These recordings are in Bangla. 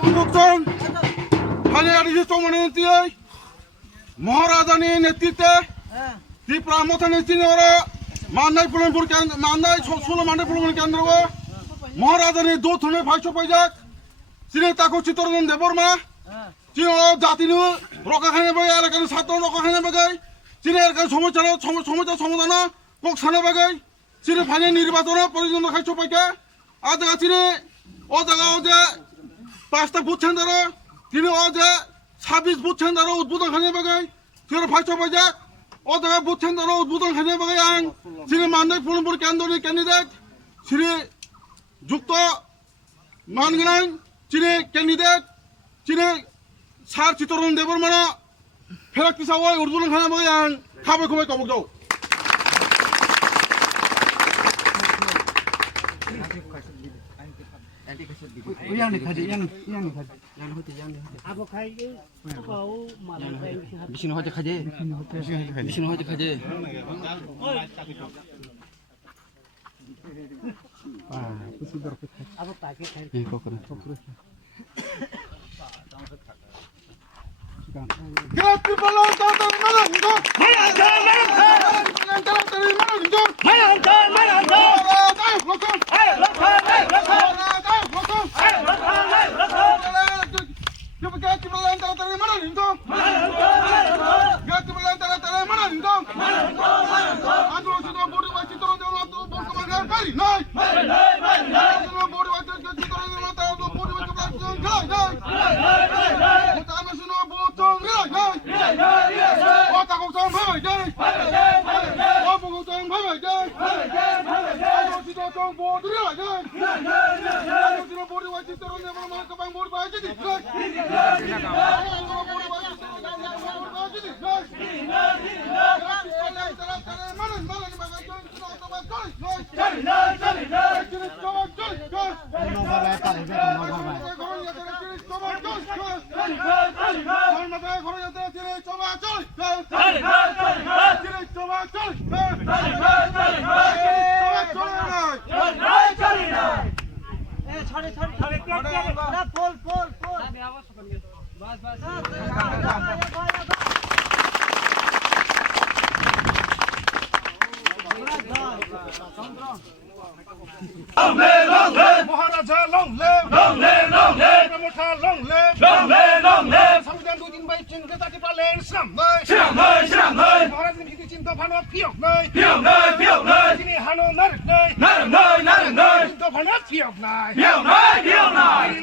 부국전 한해아리지 소문은 띠의 মহারাজানি নেতৃত্বে ত্রিপুরা মথানি চিনিওরা মান্নাই ফুলনপুর কেন্দ্র মান্নাই 16 মান্নাই ফুলনপুর কেন্দ্র মহারাজানি দৌথনে ভাইস পাইজাক চিনি তাকো চিত্তরঞ্জন দেববর্মা চিনি জাতিনি রকাখানে বাই এলাকার ছাত্র রকাখানে বাই চিনি এলাকার সমস্যা সমাধান কক সানে বাই চিনি ফাইনে নির্বাচন পরিচালনা খাইছ পাইকে আজ জায়গা চিনি ও জায়গা যে 5টা বুথ সেন্টার চিনি ও যে 26 বুথ সেন্টার উদ্বোধন খানে বাই চিনি ভাইস পাইজাক ও জায়গা বুথ সেন্টার উদ্বোধন খানে বাই আং চিনি মান্নাই ফুলনপুর কেন্দ্রনি ক্যান্ডিডেট শ্রী যুক্ত মানগোনাं চিনি ক্যান্ডিডেট চিনি সার চিত্তরঞ্জন দেববর্মা ফেরাক পিসাওয়াই উদ্বোধন খানে বাই আং খাবাই খুবাই কবক দাও Bisino hoja kaje. Bisino hoja kaje. Abo pakai kaje. Ini kokro. Gracias por la tata malango. Malango. মহারাজা লং লিভ প্রমোটা লং লিভ সংবিধান দুদিন বাই চিনকে তাকে পালেন শ্রাম নয় মহারাজের ভিত্তি চিন্তা ভানো পিয়ক নয় তিনি হানো নারক নয় চিন্তা ভানো পিয়ক নয়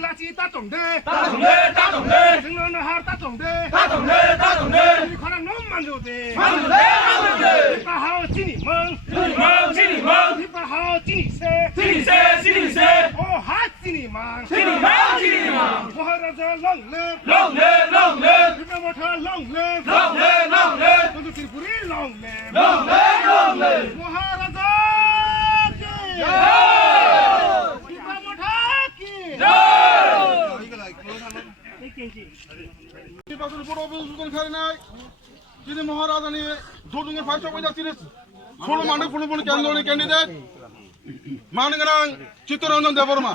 লাচি তাতং দে जोंनो नहार तातं दे नि खरां नं मानजो दे पाहाव चिनि मं नि पाहाव चिनि से ओ हा चिनि मं महाराजा लं ले विक्रमोठा लं ले बंधु त्रिपुरी लं ले महाराजा की विक्रमोठा की নির্বাচন পূর্ব প্রস্তুতি খাই নাই যিনি মহারাজানি জোরজঙ্গের ফাইভ পাইজা তিনি 16 মান্নাই ফুলনপুর কেন্দ্রনি ক্যান্ডিডেট মানগোনাं চিত্তরঞ্জন দেববর্মা